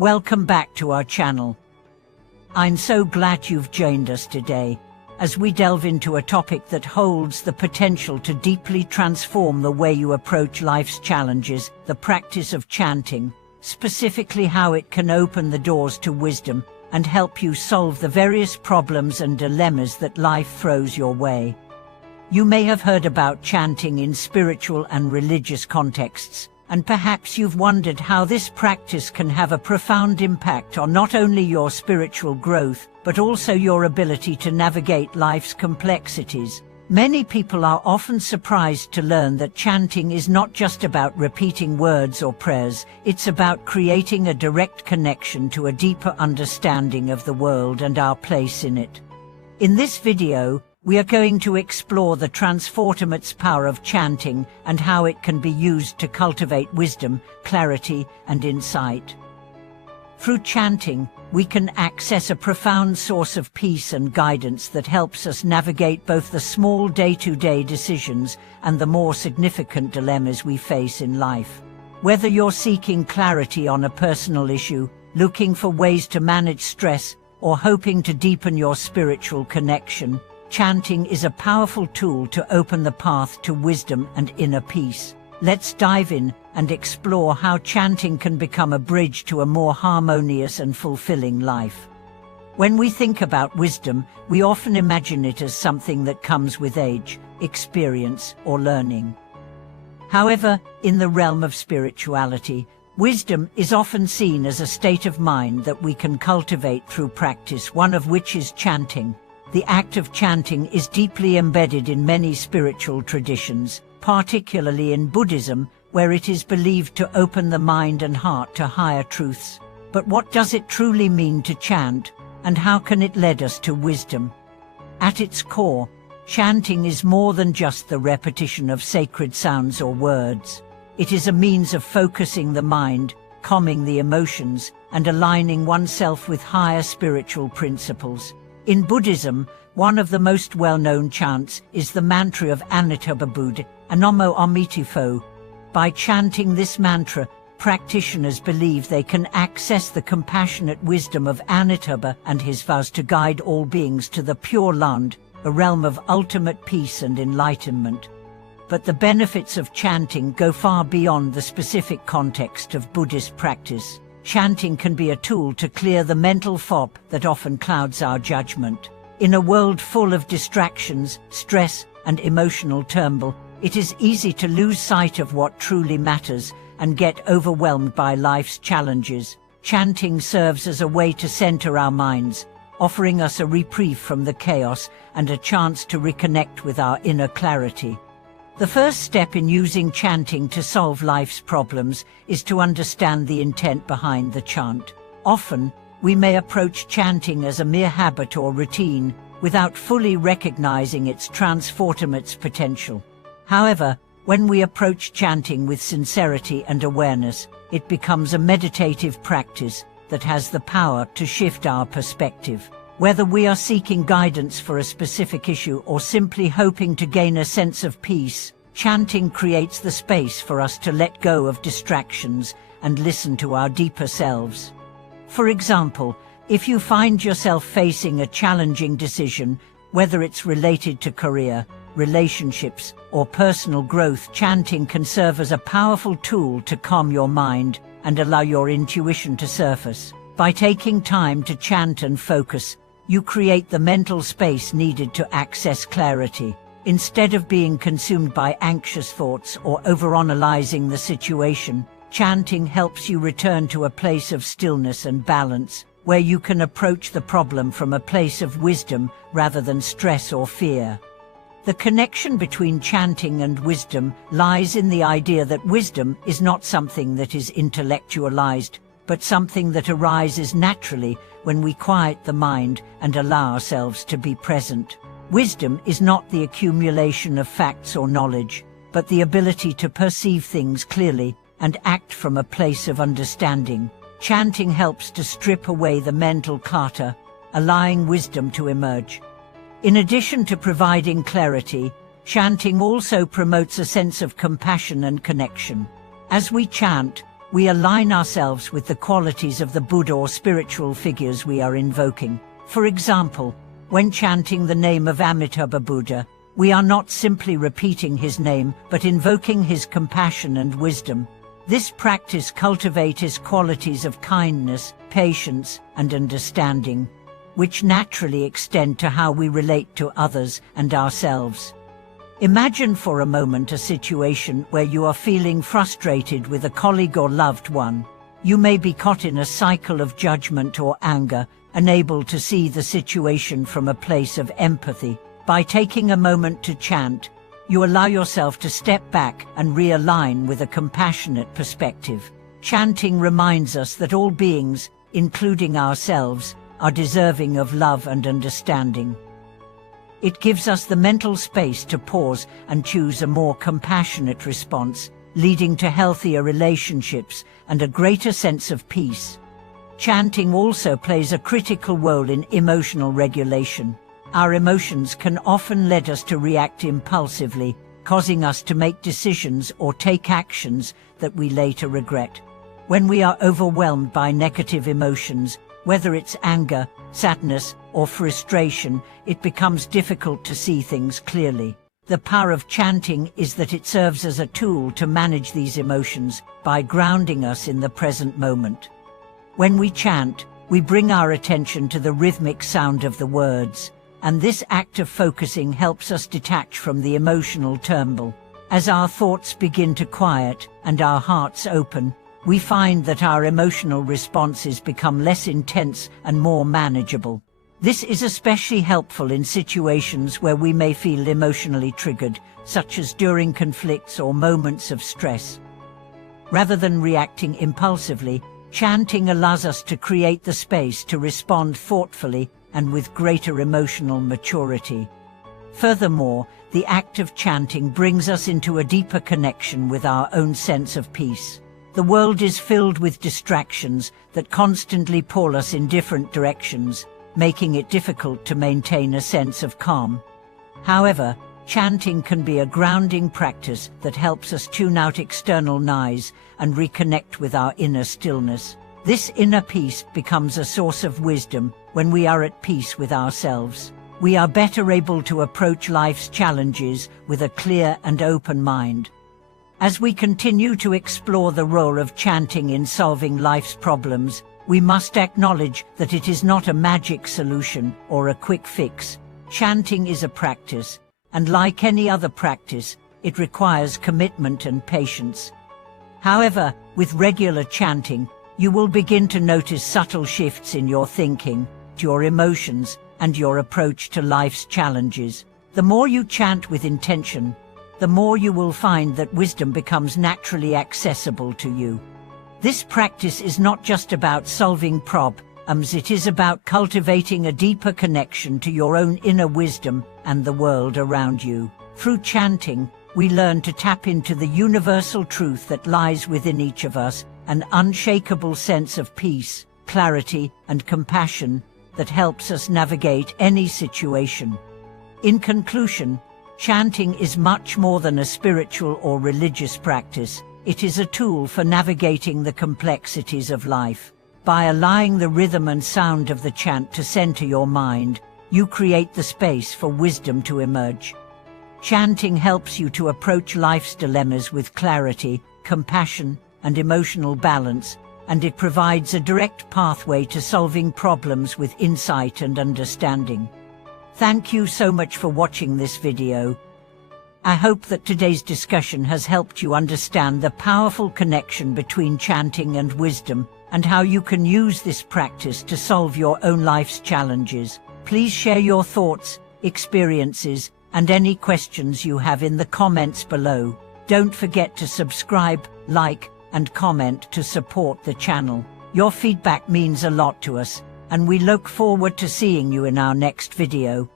Welcome back to our channel. I'm so glad you've joined us today as we delve into a topic that holds the potential to deeply transform the way you approach life's challenges, the practice of chanting, specifically how it can open the doors to wisdom and help you solve the various problems and dilemmas that life throws your way. You may have heard about chanting in spiritual and religious contexts, and perhaps you've wondered how this practice can have a profound impact on not only your spiritual growth, but also your ability to navigate life's complexities. Many people are often surprised to learn that chanting is not just about repeating words or prayers, it's about creating a direct connection to a deeper understanding of the world and our place in it. In this video, we are going to explore the transformative power of chanting and how it can be used to cultivate wisdom, clarity, and insight. Through chanting, we can access a profound source of peace and guidance that helps us navigate both the small day-to-day decisions and the more significant dilemmas we face in life. Whether you're seeking clarity on a personal issue, looking for ways to manage stress, or hoping to deepen your spiritual connection, chanting is a powerful tool to open the path to wisdom and inner peace. Let's dive in and explore how chanting can become a bridge to a more harmonious and fulfilling life. When we think about wisdom, we often imagine it as something that comes with age, experience, or learning. However, in the realm of spirituality, wisdom is often seen as a state of mind that we can cultivate through practice, one of which is chanting. The act of chanting is deeply embedded in many spiritual traditions, particularly in Buddhism, where it is believed to open the mind and heart to higher truths. But what does it truly mean to chant, and how can it lead us to wisdom? At its core, chanting is more than just the repetition of sacred sounds or words. It is a means of focusing the mind, calming the emotions, and aligning oneself with higher spiritual principles. In Buddhism, one of the most well-known chants is the mantra of Amitabha Buddha, Namo Amitabha. By chanting this mantra, practitioners believe they can access the compassionate wisdom of Amitabha and his vows to guide all beings to the Pure Land, a realm of ultimate peace and enlightenment. But the benefits of chanting go far beyond the specific context of Buddhist practice. Chanting can be a tool to clear the mental fog that often clouds our judgment. In a world full of distractions, stress, and emotional turmoil, it is easy to lose sight of what truly matters and get overwhelmed by life's challenges. Chanting serves as a way to center our minds, offering us a reprieve from the chaos and a chance to reconnect with our inner clarity. The first step in using chanting to solve life's problems is to understand the intent behind the chant. Often, we may approach chanting as a mere habit or routine without fully recognizing its transformative potential. However, when we approach chanting with sincerity and awareness, it becomes a meditative practice that has the power to shift our perspective. Whether we are seeking guidance for a specific issue or simply hoping to gain a sense of peace, chanting creates the space for us to let go of distractions and listen to our deeper selves. For example, if you find yourself facing a challenging decision, whether it's related to career, relationships, or personal growth, chanting can serve as a powerful tool to calm your mind and allow your intuition to surface. By taking time to chant and focus, you create the mental space needed to access clarity. Instead of being consumed by anxious thoughts or overanalyzing the situation, chanting helps you return to a place of stillness and balance, where you can approach the problem from a place of wisdom rather than stress or fear. The connection between chanting and wisdom lies in the idea that wisdom is not something that is intellectualized, but something that arises naturally when we quiet the mind and allow ourselves to be present. Wisdom is not the accumulation of facts or knowledge, but the ability to perceive things clearly and act from a place of understanding. Chanting helps to strip away the mental clutter, allowing wisdom to emerge. In addition to providing clarity, chanting also promotes a sense of compassion and connection. As we chant, we align ourselves with the qualities of the Buddha or spiritual figures we are invoking. For example, when chanting the name of Amitabha Buddha, we are not simply repeating his name, but invoking his compassion and wisdom. This practice cultivates qualities of kindness, patience, and understanding, which naturally extend to how we relate to others and ourselves. Imagine for a moment a situation where you are feeling frustrated with a colleague or loved one. You may be caught in a cycle of judgment or anger, unable to see the situation from a place of empathy. By taking a moment to chant, you allow yourself to step back and realign with a compassionate perspective. Chanting reminds us that all beings, including ourselves, are deserving of love and understanding. It gives us the mental space to pause and choose a more compassionate response, leading to healthier relationships and a greater sense of peace. Chanting also plays a critical role in emotional regulation. Our emotions can often lead us to react impulsively, causing us to make decisions or take actions that we later regret. When we are overwhelmed by negative emotions, whether it's anger, sadness, or frustration, it becomes difficult to see things clearly. The power of chanting is that it serves as a tool to manage these emotions by grounding us in the present moment. When we chant, we bring our attention to the rhythmic sound of the words, and this act of focusing helps us detach from the emotional turmoil. As our thoughts begin to quiet and our hearts open, we find that our emotional responses become less intense and more manageable. This is especially helpful in situations where we may feel emotionally triggered, such as during conflicts or moments of stress. Rather than reacting impulsively, chanting allows us to create the space to respond thoughtfully and with greater emotional maturity. Furthermore, the act of chanting brings us into a deeper connection with our own sense of peace. The world is filled with distractions that constantly pull us in different directions, making it difficult to maintain a sense of calm. However, chanting can be a grounding practice that helps us tune out external noise and reconnect with our inner stillness. This inner peace becomes a source of wisdom when we are at peace with ourselves. We are better able to approach life's challenges with a clear and open mind. As we continue to explore the role of chanting in solving life's problems, we must acknowledge that it is not a magic solution or a quick fix. Chanting is a practice, and like any other practice, it requires commitment and patience. However, with regular chanting, you will begin to notice subtle shifts in your thinking, your emotions, and your approach to life's challenges. The more you chant with intention, the more you will find that wisdom becomes naturally accessible to you. This practice is not just about solving problems, it is about cultivating a deeper connection to your own inner wisdom and the world around you. Through chanting, we learn to tap into the universal truth that lies within each of us, an unshakable sense of peace, clarity, and compassion that helps us navigate any situation. In conclusion, chanting is much more than a spiritual or religious practice. It is a tool for navigating the complexities of life. By allowing the rhythm and sound of the chant to center your mind, you create the space for wisdom to emerge. Chanting helps you to approach life's dilemmas with clarity, compassion, and emotional balance, and it provides a direct pathway to solving problems with insight and understanding. Thank you so much for watching this video. I hope that today's discussion has helped you understand the powerful connection between chanting and wisdom, and how you can use this practice to solve your own life's challenges. Please share your thoughts, experiences, and any questions you have in the comments below. Don't forget to subscribe, like, and comment to support the channel. Your feedback means a lot to us, and we look forward to seeing you in our next video.